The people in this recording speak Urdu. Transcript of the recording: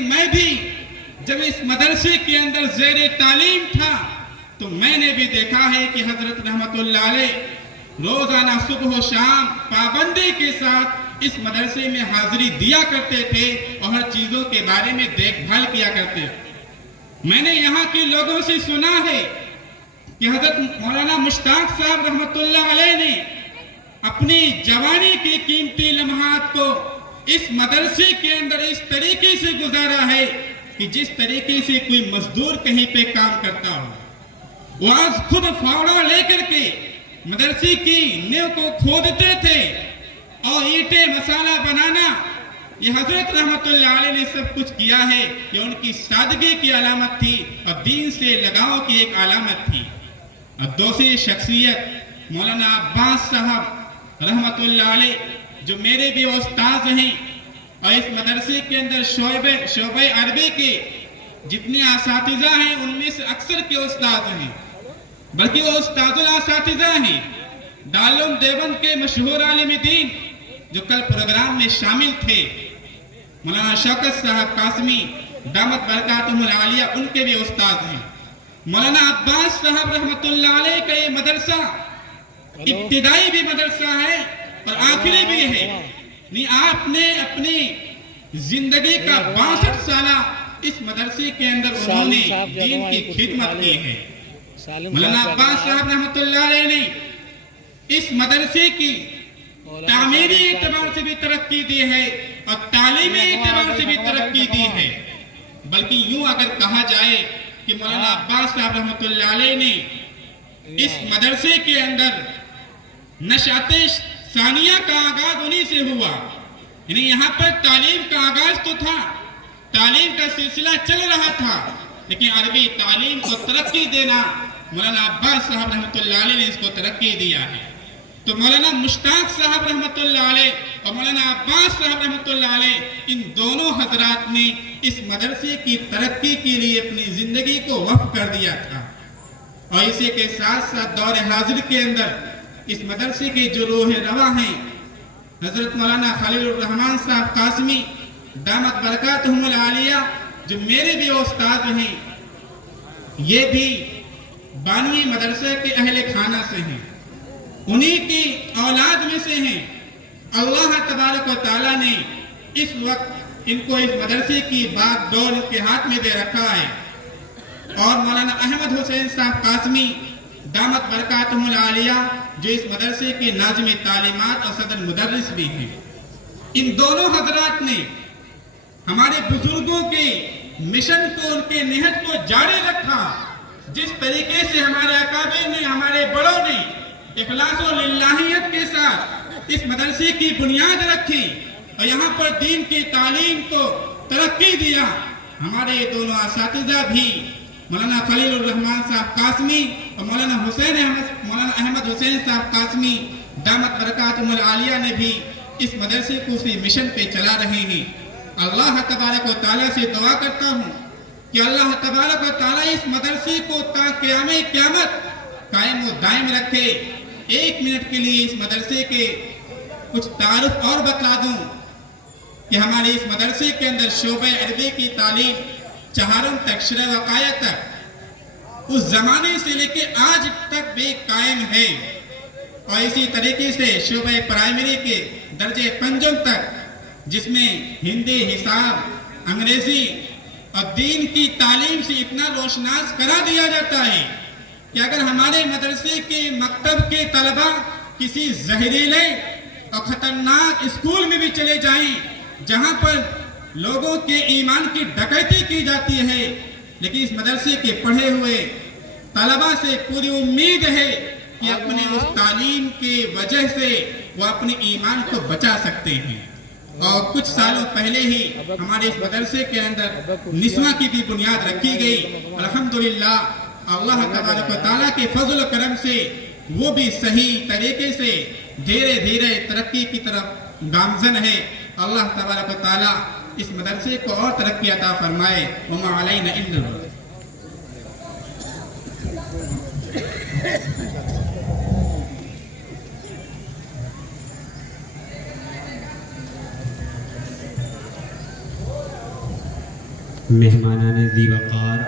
میں بھی جب اس مدرسے کے اندر زیر تعلیم تھا تو میں نے بھی دیکھا ہے کہ حضرت رحمت اللہ علیہ روزانہ صبح و شام پابندی کے ساتھ اس مدرسے میں حاضری دیا کرتے تھے اور ہر چیزوں کے بارے میں دیکھ بھال کیا کرتے تھے۔ میں نے یہاں کے لوگوں سے سنا ہے کہ حضرت مولانا مشتاق صاحب رحمت اللہ علیہ نے اپنی جوانی کی قیمتی لمحات کو اس مدرسے کے اندر اس طریقے سے گزارا ہے کہ جس طریقے سے کوئی مزدور کہیں پہ کام کرتا ہو۔ وہ آج خود فاوڑا لے کر کے مدرسے کی نیو کو کھودتے تھے اور اینٹیں مسالہ بنانا، یہ حضرت رحمت اللہ علیہ نے سب کچھ کیا ہے۔ یہ ان کی سادگی کی علامت تھی اور دین سے لگاؤ کی ایک علامت تھی۔ اور دوسری شخصیت مولانا عباس صاحب رحمت اللہ علیہ جو میرے بھی استاد ہیں اور اس مدرسے کے اندر شعبہ عربی کے جتنے اساتذہ ہیں ان میں سے اکثر کے استاد ہیں، بلکہ وہ استاد الاساتذہ ہیں۔ دارالعلوم دیوبند کے مشہور عالم دین جو کل پروگرام میں شامل تھے مولانا شوکت صاحب قاسمی دامت برکاتہم العالیہ، ان کے بھی استاد ہیں۔ مولانا عباس صاحب رحمت اللہ علیہ کا یہ مدرسہ ابتدائی بھی مدرسہ ہے اور آخری بھی ہے۔ آپ نے اپنی زندگی کا 62 سالہ اس مدرسے کے اندر انہوں نے دین کی خدمت کی ہے۔ مولانا عباس صاحب رحمت اللہ علیہ نے اس مدرسے کی تعمیری اعتبار سے بھی ترقی دی ہے اور تعلیمی اعتبار سے بھی ترقی دی ہے۔ بلکہ یوں اگر کہا جائے کہ مولانا عباس صاحب رحمت اللہ علیہ نے اس مدرسے کے اندر نشاط ثانیہ کا آغاز انہی سے ہوا، یعنی یہاں پر تعلیم کا آغاز تو تھا، تعلیم کا سلسلہ چل رہا تھا، لیکن عربی تعلیم کو ترقی دینا مولانا عباس صاحب رحمت اللہ علیہ نے اس کو ترقی دیا ہے۔ تو مولانا مشتاق صاحب رحمت اللہ علیہ اور مولانا عباس صاحب رحمت اللہ علیہ ان دونوں حضرات نے اس مدرسے کی ترقی کے لیے اپنی زندگی کو وقف کر دیا تھا۔ اور اسی کے ساتھ ساتھ دور حاضر کے اندر اس مدرسے کے جو روح رواں ہیں حضرت مولانا خلیل الرحمن صاحب قاسمی دامت برکاتہم العالیہ جو میرے بھی استاد ہیں، یہ بھی بانوی مدرسے کے اہل خانہ سے ہیں، انہی کی اولاد میں سے ہیں۔ اللہ تبارک و تعالیٰ نے اس وقت ان کو اس مدرسے کی بات ڈور ان کے ہاتھ میں دے رکھا ہے۔ اور مولانا احمد حسین صاحب قاسمی دامت برکاتہم العالیہ جو اس مدرسے کے ناظم تعلیمات اور صدر مدرس بھی ہیں، ان دونوں حضرات نے ہمارے بزرگوں کے مشن کو، ان کے نہج کو جاری رکھا۔ جس طریقے سے ہمارے اکابر نے، ہمارے بڑوں نے اخلاص و للہیت کے ساتھ اس مدرسے کی بنیاد رکھی اور یہاں پر دین کی تعلیم کو ترقی دیا، ہمارے یہ دونوں اساتذہ بھی مولانا خلیل الرحمن صاحب قاسمی اور مولانا احمد حسین صاحب قاسمی دامت برکاتہم العالیہ نے بھی اس مدرسے کو اسی مشن پہ چلا رہے ہیں۔ اللہ تبارک و تعالیٰ سے دعا کرتا ہوں کہ اللہ تبارک و تعالیٰ اس مدرسے کو تا قیام قیامت قائم و دائم رکھے۔ ایک منٹ کے لیے اس مدرسے کے کچھ تعارف اور بتلا دوں کہ ہمارے اس مدرسے کے اندر شعبہ عربی کی تعلیم چہارم تک، شرح وقایہ تک اس زمانے سے لے کے آج تک بھی قائم ہے، اور اسی طریقے سے شعبہ پرائمری کے درجے پنجم تک جس میں ہندی، حساب، انگریزی اور دین کی تعلیم سے اتنا روشناس کرا دیا جاتا ہے کہ اگر ہمارے مدرسے کے مکتب کے طلبہ کسی زہریلے اور خطرناک اسکول میں بھی چلے جائیں جہاں پر لوگوں کے ایمان کی ڈکیتی کی جاتی ہے، لیکن اس مدرسے کے پڑھے ہوئے طلبہ سے پوری امید ہے کہ اپنے اس تعلیم کی وجہ سے وہ اپنے ایمان کو بچا سکتے ہیں۔ اور کچھ سالوں پہلے ہی ہمارے اس مدرسے کے اندر نسواں کی بھی بنیاد رکھی گئی۔ الحمدللہ اللہ تبارک و تعالیٰ کے فضل و کرم سے وہ بھی صحیح طریقے سے دھیرے دھیرے ترقی کی طرف گامزن ہے۔ اللہ تبارک و تعالیٰ اس مدرسے کو اور ترقی عطا فرمائے۔ وما علینا الا البلاغ۔ مہمانان ذی وقار